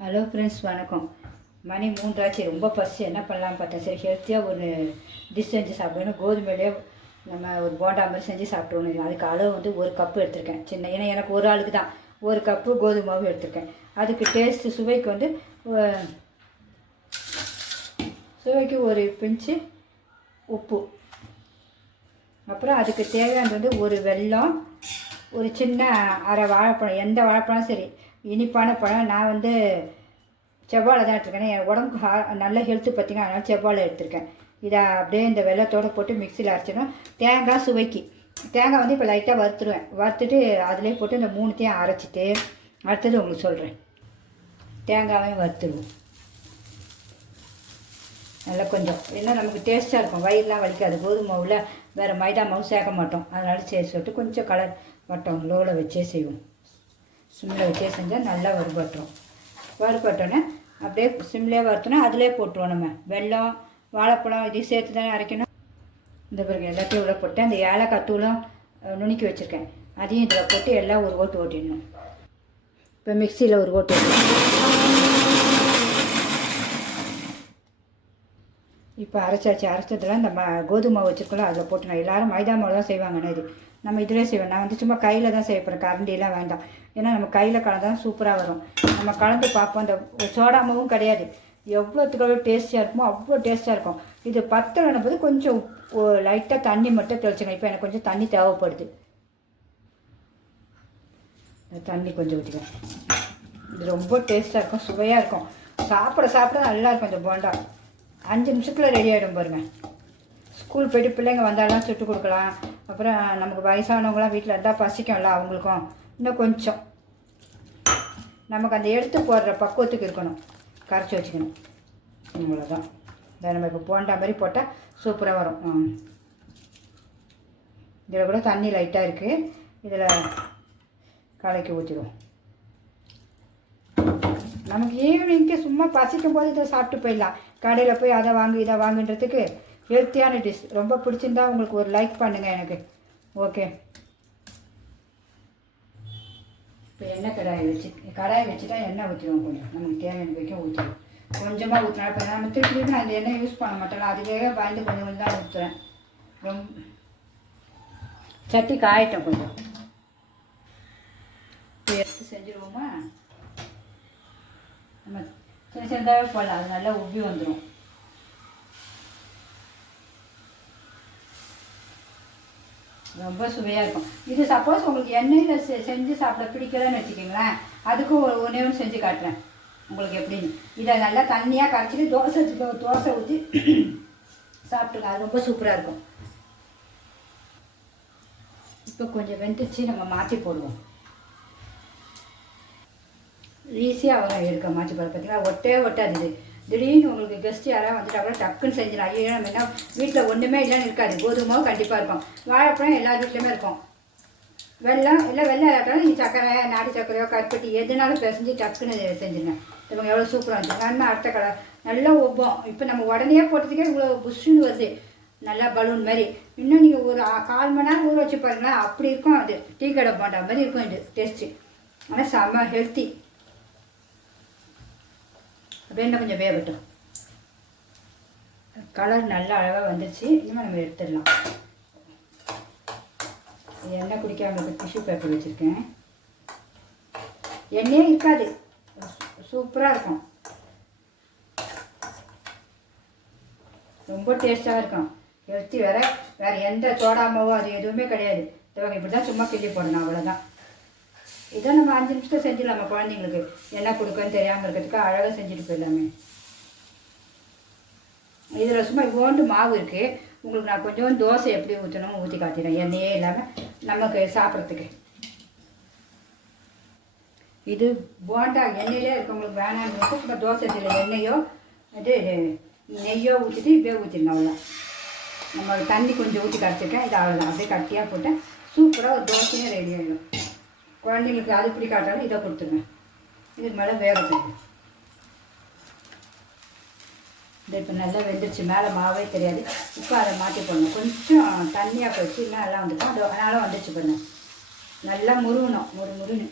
Hello friends, வணக்கம். மணி 3 ஆச்சு. ரொம்ப பசி. என்ன பண்ணலாம்னு பார்த்தேன். சரி, ஹெல்த்தியாக ஒரு டிஷ் செஞ்சு சாப்பிடணும். கோதுமையிலே நம்ம ஒரு போண்டா மாதிரி செஞ்சு சாப்பிட்றோம். அதுக்கு அளவு வந்து ஒரு கப்பு எடுத்திருக்கேன். சின்ன, ஏன்னா எனக்கு ஒரு ஆளுக்கு தான் ஒரு கப்பு கோதுமை மாவு எடுத்திருக்கேன். அதுக்கு டேஸ்ட்டு சுவைக்கு வந்து சுவைக்கு ஒரு பிஞ்சு உப்பு, அப்புறம் அதுக்கு தேவையானது வந்து ஒரு வெல்லம், ஒரு சின்ன அரை வாழைப்பழம். எந்த வாழைப்பழம் சரி, இனிப்பான பழம். நான் வந்து செவ்வாழை தான் எடுத்துருக்கேன். என் உடம்புக்கு நல்ல ஹெல்த்து பார்த்திங்கன்னா, அதனால் செவ்வாழை எடுத்திருக்கேன். இதை அப்படியே இந்த வெள்ளத்தோடு போட்டு மிக்சியில் அரைச்சிடும். தேங்காய் சுவைக்கு தேங்காய் வந்து இப்போ லைட்டாக வறுத்துருவேன். வறுத்துட்டு அதிலே போட்டு இந்த 3த்தையும் அரைச்சிட்டு அடுத்தது உங்களுக்கு சொல்கிறேன். தேங்காயும் வறுத்துடுவோம் நல்லா கொஞ்சம், ஏன்னா நமக்கு டேஸ்ட்டாக இருக்கும், வயிறுலாம் வலிக்காது. கோதுமை மாவில் வேறு மைதா மாவு சேர்க்க மாட்டோம். அதனால சரி சொல்லிட்டு கொஞ்சம் கலர் வட்டம் லோவில் வச்சே செய்வோம். சிம்மில் வச்சே செஞ்சால் நல்லா வறுபட்டோன்னே அப்படியே சிம்லேயே வறுத்தோன்னா அதிலே போட்டுருவோம். நம்ம வெல்லம், வாழைப்பழம் இதையும் சேர்த்து தானே அரைக்கணும். இந்த பிறகு எல்லாத்தையும் உள்ள போட்டு அந்த ஏலக்காய் தூளும் நுணுக்கி வச்சுருக்கேன், அதையும் இதில் போட்டு எல்லாம் ஒரு ஓட்டு ஓட்டிடணும். இப்போ மிக்சியில் ஒரு ஓட்டு இப்போ அரைச்சதில் இந்த கோதுமை மாவு வச்சுருக்கோம், அதில் போட்டு நான் எல்லோரும் மைதா மாவு தான் செய்வாங்கண்ணே. இது நம்ம இதிலே செய்வோம். நான் வந்து சும்மா கையில் தான் செய்ய போகிறேன். கரண்டிலாம் வேண்டாம். ஏன்னா நம்ம கையில் கலந்தாலும் சூப்பராக வரும். நம்ம கலந்து பார்ப்போம். இந்த சோடா மாவும் கிடையாது. எவ்வளோத்துக்கு டேஸ்ட்டாக இருக்குமோ அவ்வளோ டேஸ்ட்டாக இருக்கும். இது பத்தலைன்னும் போது கொஞ்சம் லைட்டாக தண்ணி மட்டும் தெளிச்சுங்க. இப்போ எனக்கு கொஞ்சம் தண்ணி தேவைப்படுது. தண்ணி கொஞ்சம் ஊற்றிக்கிறேன். இது ரொம்ப டேஸ்ட்டாக இருக்கும், சுவையாக இருக்கும். சாப்பிட நல்லாயிருக்கும். இந்த போண்டா 5 நிமிஷத்தில் ரெடி ஆகிடும் பாருங்கள். ஸ்கூல் போய்ட்டு பிள்ளைங்க வந்தாலும் சுட்டு கொடுக்கலாம். அப்புறம் நமக்கு வயசானவங்களாம் வீட்டில் இருந்தால் பசிக்கும்ல, அவங்களுக்கும் இன்னும் கொஞ்சம் நமக்கு அந்த எடுத்து போடுற பக்குவத்துக்கு இருக்கணும். கரைச்சி வச்சுக்கணும். இவ்வளோதான். இதை நம்ம இப்போ போண்டா மாதிரி போட்டால் சூப்பராக வரும். இதில் கூட தண்ணி லைட்டாக இருக்குது. இதில் கலக்கி ஊற்றிடுவோம். நமக்கு ஈவினிங்க்கு சும்மா பசிக்கும் போது இதை சாப்பிட்டு போயிடலாம். கடையில் போய் அதை வாங்கு இதை வாங்குன்றதுக்கு ஹெல்த்தியான டிஷ். ரொம்ப பிடிச்சிருந்தா உங்களுக்கு ஒரு லைக் பண்ணுங்கள் எனக்கு. ஓகே, இப்போ எண்ணெய் கடாயை வச்சுட்டா எண்ணெய் ஊற்றிடுவோம். கொஞ்சம் நமக்கு தேவையான வரைக்கும் ஊற்றிடுவோம். கொஞ்சமாக ஊற்றினா இப்போ நம்ம திருப்பி அந்த எண்ணெய் யூஸ் பண்ண மாட்டோம்ல, அதுவே பயந்து கொஞ்சம் தான் ஊற்றுறேன். ரொம்ப சட்டி காயட்டும். கொஞ்சம் இப்போ எடுத்து செஞ்சுருவோமா. நம்ம சின்னதாகவே போடலாம், அது நல்லா உப்பி வந்துடும். ரொம்ப சுவையாக இருக்கும். இது சப்போஸ் உங்களுக்கு எண்ணெயில் செஞ்சு சாப்பிட பிடிக்கலன்னு வச்சுக்கிங்களேன், அதுக்கும் ஒன்றே ஒன்று செஞ்சு காட்டுறேன் உங்களுக்கு எப்படின்னு. இதை நல்லா தண்ணியாக கரைச்சிட்டு தோசை ஊற்றி சாப்பிட்டுங்க. அது ரொம்ப சூப்பராக இருக்கும். இப்போ கொஞ்சம் வெந்துச்சு, நம்ம மாற்றி போடுவோம். ஈஸியாக அவங்க எடுக்க மாற்றி போட. பார்த்தீங்கன்னா ஒட்டாது. இது திடீர்னு உங்களுக்கு கெஸ்ட்டு யாராவது வந்துட்டா கூட டக்குன்னு செஞ்சிடலாம். ஐயோ, நம்ம என்ன வீட்டில் ஒன்றுமே இல்லைன்னு இருக்காது. கோதுமை மாவு கண்டிப்பாக இருக்கும். வாழைப்பழம் எல்லா வீட்லேயுமே இருக்கும். வெல்லம் வெள்ளம் இல்லாட்டாலும் நீங்கள் சர்க்கரை, நாட்டு சர்க்கரையோ கருப்பட்டி எதுனாலும் பிசைஞ்சு டக்குன்னு செஞ்சுருங்க. இவங்க எவ்வளோ சூப்பராக இருந்துச்சு. நல்லா அடுத்த கலர் நல்லா ஒப்போம். இப்போ நம்ம உடனே போட்டதுக்கே இவ்வளோ புஷ்ஷுன்னு வருது, நல்லா பலூன் மாதிரி. இன்னும் நீங்கள் ஒரு 1/4 மணி நேரம் ஊற வச்சு பாருங்களேன், அப்படி இருக்கும். அது டீ கடை போண்டா மாதிரி இருக்கும் இது டேஸ்ட்டு. ஆனால் செம்ம ஹெல்த்தி. அப்படியே கொஞ்சம் வேகட்டும். கலர் நல்லா அழகாக வந்துடுச்சு. இனிமேல் நம்ம எடுத்துடலாம். எண்ணெய் குடிக்காமல் டிஷ்யூ பேப்பர் வச்சுருக்கேன். எண்ணெயே இருக்காது, சூப்பராக இருக்கும். ரொம்ப டேஸ்ட்டாக இருக்கும். ஹெல்த்தி வேறு எந்த சோடா மாவோ அது எதுவுமே கிடையாது. இப்படி தான் சும்மா கிள்ளி போடணும், அவ்வளோதான். இதை நம்ம 5 நிமிஷத்தில் செஞ்சிடலாம். நம்ம குழந்தைங்களுக்கு என்ன கொடுக்குன்னு தெரியாமல் இருக்கிறதுக்கு அழகாக செஞ்சுட்டு போயிடலாமே. இதில் சும்மா இவ்வளோண்டு மாவு இருக்குது. உங்களுக்கு நான் கொஞ்சம் தோசை எப்படி ஊற்றணும் ஊற்றி காட்டிடுறேன், எண்ணெயே இல்லாமல் நமக்கு சாப்பிட்றதுக்கு. இது போண்டா எண்ணெயிலே இருக்கவங்களுக்கு வேணாம்னு இப்போ தோசை இதில் எண்ணெயோ இது நெய்யோ ஊற்றிட்டு இப்படியே ஊற்றிடணும். அவ்வளோதான். நம்ம தண்ணி கொஞ்சம் ஊற்றி கரைச்சிருக்கேன். இது அவ்வளோதான். அப்படியே கட்டியாக போட்டேன். சூப்பராக ஒரு தோசையும் ரெடி ஆகிடும். குழந்தைங்களுக்கு அது இப்படி காட்டாலும் இதை கொடுத்துருங்க. இதுக்கு மேலே வேகட்டும். இது இப்போ நல்லா வெந்துருச்சு. மேலே மாவே தெரியாது. இப்போ அதை மாற்றி போடணும். கொஞ்சம் தண்ணியாக போயிடுச்சு, இன்னும் நல்லா வந்துட்டோம். அதனால் வந்துடுச்சு பாருங்க. நல்லா முருகணும், முருன்னு.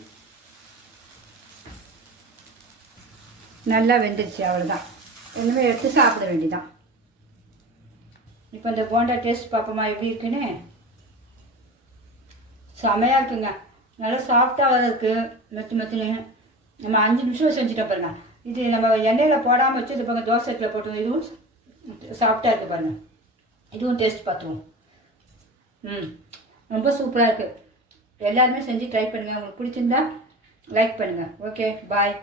நல்லா வெந்துருச்சு, அவ்வளோதான். ஒன்றுமே எடுத்து சாப்பிட வேண்டியதான். இப்போ இந்த போண்டா டேஸ்ட் பார்ப்போமா எப்படி இருக்குன்னு. செமையாக இருக்குங்க, நல்லா சாஃப்டாக வர இருக்குது, மெத்துன்னு. நம்ம 5 நிமிஷம் செஞ்சுட்டோம் பாருங்க. இது நம்ம எண்ணெயில் போடாமல் வச்சு இது பாருங்க, தோசை சட்டியில் போட்டு இதுவும் சாஃப்டாக இருக்குது பாருங்கள். இதுவும் டேஸ்ட் பார்த்துருவோம். ரொம்ப சூப்பராக இருக்குது. எல்லாருமே செஞ்சு ட்ரை பண்ணுங்கள். உங்களுக்கு பிடிச்சிருந்தா லைக் பண்ணுங்கள். ஓகே, பாய்.